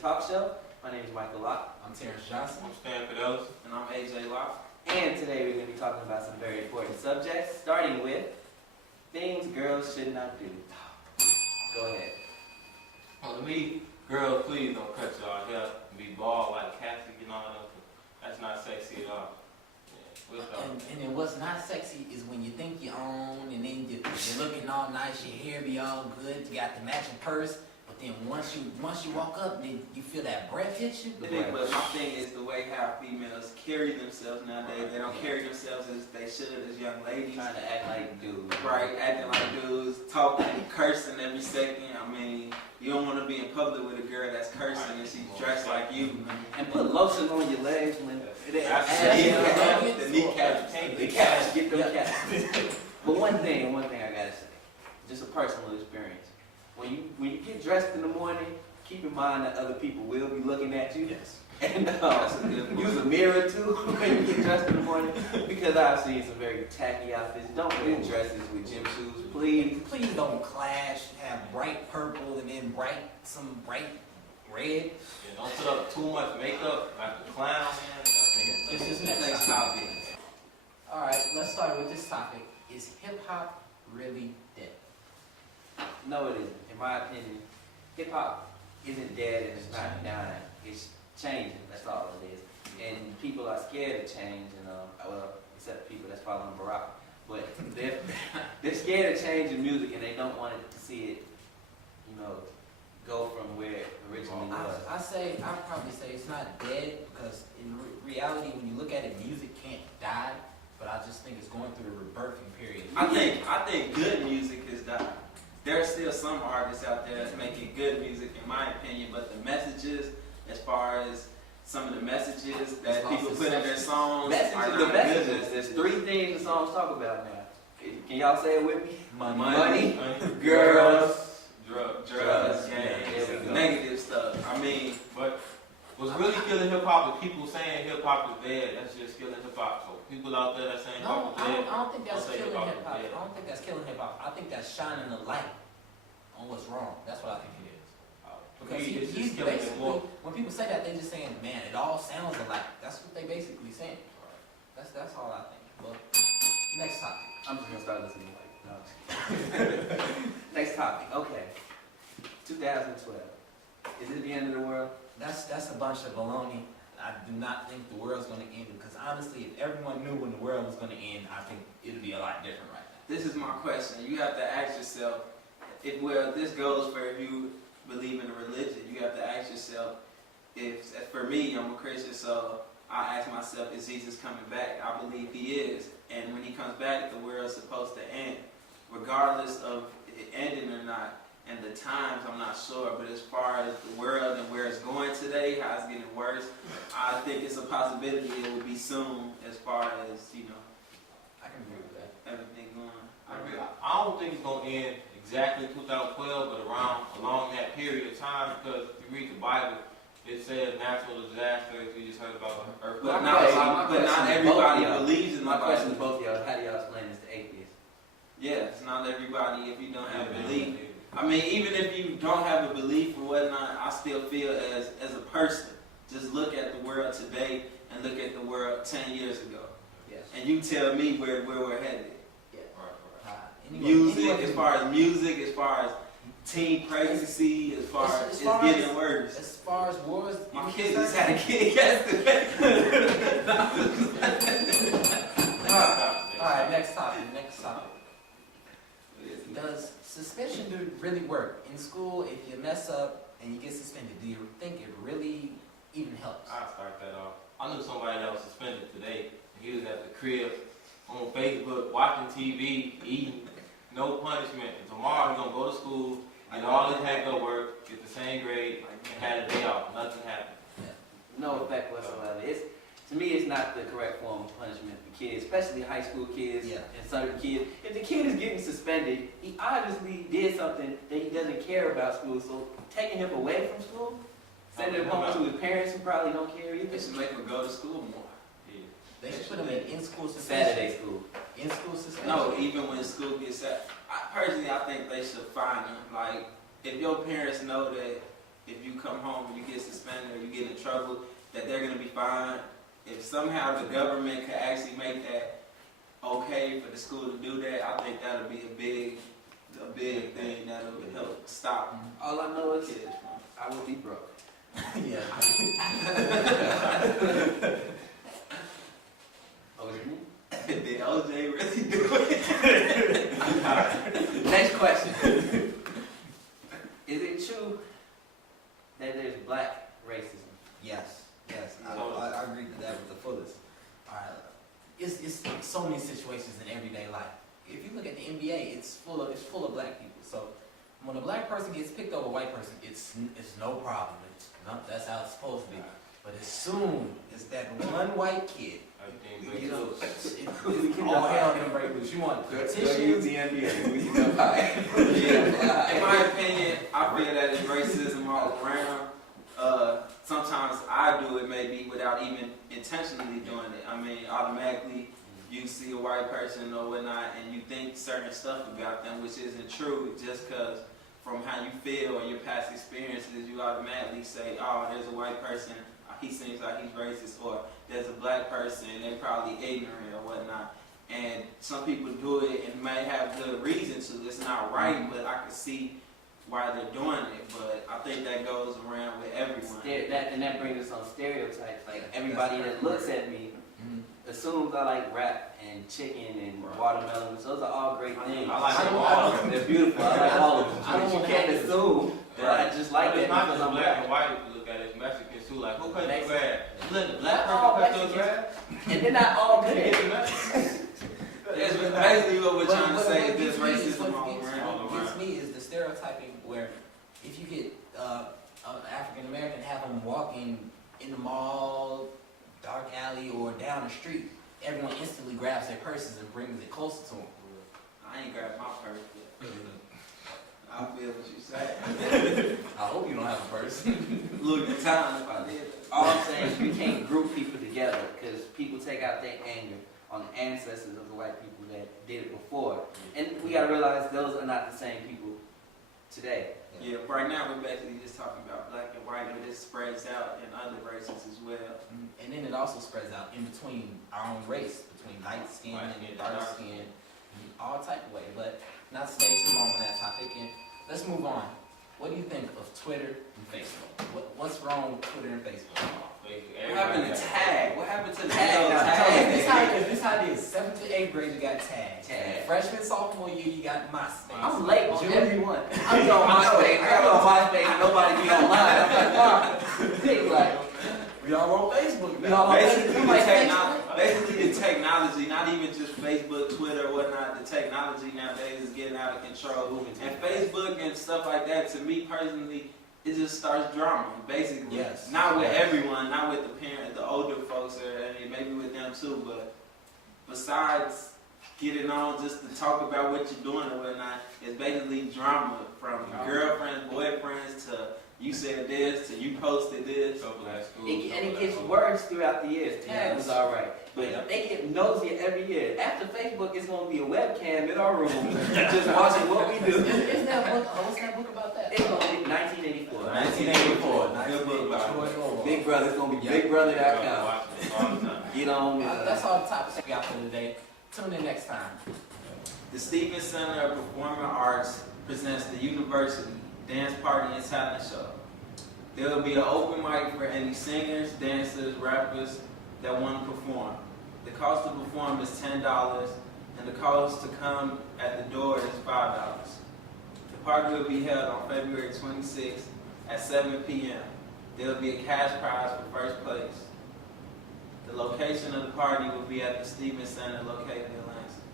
Talk Show. My name is Michael Locke. I'm Terrence Johnson. I'm Stanford Ellis. And I'm AJ Locke. And today we're going to be talking about some very important subjects, starting with things girls should not do. Go ahead. Well, to me, girls, please don't cut y'all hair and be bald like Cassie and all that. That's not sexy at all. And then what's not sexy is when you think you own, and then you're looking all nice, your hair be all good, you got the matching purse, but then once you walk up, then you feel that breath hit you. But my thing is the way how females carry themselves nowadays. They don't carry themselves as they should as young ladies. Trying to act like dudes. Right, acting like dudes, talking and cursing every second. I mean, you don't want to be in public with a girl that's cursing and she's dressed like you. And put lotion on your legs when The kneecaps. the caps, get them caps. But one thing I gotta say, just a personal experience. When you get dressed in the morning, keep in mind that other people will be looking at you. Yes. And use a mirror too when you get dressed in the morning, because I've seen some very tacky outfits. Don't wear dresses with gym shoes, please. Please don't clash, have bright purple and then some bright red. Yeah, don't put up too much makeup like a clown. This is next topic. Alright, let's start with this topic. Is hip hop really dead? No, it isn't. In my opinion, hip hop isn't dead and it's not dying. It's changing. That's all it is. And people are scared of change. And well, except people that's following Barack, but they're scared of change in music and they don't want to see it, go from where it originally was. I'd probably say it's not dead because in reality, when you look at it, music can't die. But I just think it's going through a rebirthing period. I think good music is dying. There are still some artists out there that's making good music, in my opinion, but the messages, as far as some of the messages that people put in their songs, are not good. There's three things the songs talk about now. Can y'all say it with me? Money, girls, drugs, yeah, gangs, negative stuff. I mean, But what's really killing hip hop is people saying hip hop is dead. That's just killing hip hop. So people out there that saying hip No, hop is dead. I don't think that's Don't say killing hip-hop hip hop. is dead. I don't think that's killing hip hop. I think that's shining a light on what's wrong. That's what I think it is. Because Me, it's he's just killing it basically, more. when people say that, they're just saying, man, it all sounds alike. That's what they basically saying. That's all I think. But next topic. I'm just gonna start listening like no. Next topic. Okay. 2012. Is it the end of the world? That's a bunch of baloney. I do not think the world's going to end because honestly, if everyone knew when the world was going to end, I think it'd be a lot different right now. this is my question. You have to ask yourself, this goes for if you believe in a religion, you have to ask yourself, for me, I'm a Christian, so I ask myself, is Jesus coming back? I believe he is. And when he comes back, the world's supposed to end. Regardless of it ending or not, and the times, I'm not sure, but as far as the world and where it's going today, how it's getting worse, I think it's a possibility it will be soon as far as, I can agree with that. everything going. I don't think it's going to end exactly 2012, but along that period of time, because if you read the Bible, it says natural disasters. We just heard about earthquakes. But not everybody believes in the My question to Bible. both of y'all, how do y'all explain this to atheists? Yes, not everybody if you don't have a belief. I mean, even if you don't have a belief or whatnot, I still feel as a person, just look at the world today and look at the world 10 years ago. Yes. And you tell me where we're headed. Anyway, As far as music, as far as teen pregnancy, as far as it's getting worse. As far as wars, My kids just had a kid yesterday. All right, next topic. Does suspension really work in school? If you mess up and you get suspended, do you think it really even helps? I'll start that off. I knew somebody that was suspended today. He was at the crib on Facebook watching TV, eating, no punishment. And tomorrow he's going to go to school, get all his hack-up work, get the same grade, and have a day off. Nothing happened. No effect whatsoever. To me, it's not the correct form of punishment for kids, especially high school kids and certain kids. If the kid is getting suspended, he obviously did something that he doesn't care about school. So taking him away from school, sending him home to his parents who probably don't care either. They should make them go to school more. They should put them in school suspension. Saturday school. In school suspension. No, even when school gets set. Personally, I think they should fine them. Like, if your parents know that if you come home and you get suspended or you get in trouble, that they're going to be fined. If somehow the government could actually make that okay for the school to do that, I think that'll be a big thing that'll help stop All I know is kids. I will be broke. Yeah. Oh, is it me? Did OJ really do it? Next question. Is it true that there's black racism? Yes, yes, I agree to that with the fullest. All right. It's so many situations in everyday life. If you look at the NBA, it's full of black people. So when a black person gets picked over a white person, it's no problem. That's how it's supposed to be. But as soon as that one white kid, Everything you breaks know, loose. all hell gonna break loose. You want petitions? the NBA. In my opinion, I feel that it's racism all around. Sometimes I do it maybe without even intentionally doing it. I mean, automatically you see a white person or whatnot and you think certain stuff about them which isn't true just because from how you feel or your past experiences, you automatically say, oh, there's a white person, he seems like he's racist, or there's a black person, they're probably ignorant or whatnot. And some people do it and may have good reason to. It's not right, but I can see why they're doing it. But I think that goes around with everyone. That brings us on stereotypes. Like everybody that looks at me assumes I like rap and chicken and watermelon. Those are all great things. I like them all. They're beautiful. I like all of them. I don't But you wanna can't have assume that I just like It's that not because just I'm black black. and white if you look at it. It's Mexicans too. Like, who cut your Mexican. grass? You let the black Not all person cut your Mexicans. grass? And they're not all They good. get the Mexicans. That's basically what we're trying to But say. what There's gets me is- racism all what around. gets me is the stereotyping where if you get an African American, have them walking in the mall, dark alley, or down the street, everyone instantly grabs their purses and brings it closer to them. I ain't grabbed my purse yet. I feel what you say. I hope you don't have a purse. Louis Vuitton if I did. All I'm saying is you can't group people together because people take out their anger on the ancestors of the white people that did it before. And we gotta realize those are not the same people today. Yeah, right now we're basically just talking about black and white, but it spreads out in other races as well. And then it also spreads out in between our own race, between light skin Light and skin, dark dark skin, all type of way. But not to stay too long on that topic. And let's move on. What do you think of Twitter and Facebook? What's wrong with Twitter and Facebook? What happened to tag? What happened to the Tag, little now, This how tag? it is. This how it is. 7th to 8th grade, you got tagged. Tag. Freshman, sophomore year, you got MySpace. I'm late on Junior- every one. I'm on MySpace. I'm on MySpace. Nobody be online. I'm like, wow. They like, We all on Facebook we now. all on Basically, Facebook. the Like, basically the technology, not even just Facebook, Twitter, or whatnot, the technology nowadays is getting out of control. And Facebook and stuff like that, to me personally, it just starts drama, basically. Yes. Not with Yes. everyone, not with the parents, the older folks, or maybe with them too, but besides getting on just to talk about what you're doing or whatnot, it's basically drama from girlfriends, boyfriends, to you said this, to you posted this. Couple at school. And it gets worse throughout the years. Tag was all right. But Yeah. they get nosy every year. After Facebook, it's going to be a webcam in our room just watching what we do. Isn't that book? What's that book about that? It's going to be 1984. 1984. Good book, by the way. George Orwell. Big Brother. It's going to be Yeah. BigBrother.com. Watching it all the time. Get on That's all the topics we got for today. Tune in next time. The Stevens Center of Performing Arts presents the University Dance Party and Talent Show. There will be an open mic for any singers, dancers, rappers that want to perform. The cost to perform is $10, and the cost to come at the door is $5. The party will be held on February 26th at 7 p.m. There will be a cash prize for first place. The location of the party will be at the Stevens Center located in Lansing.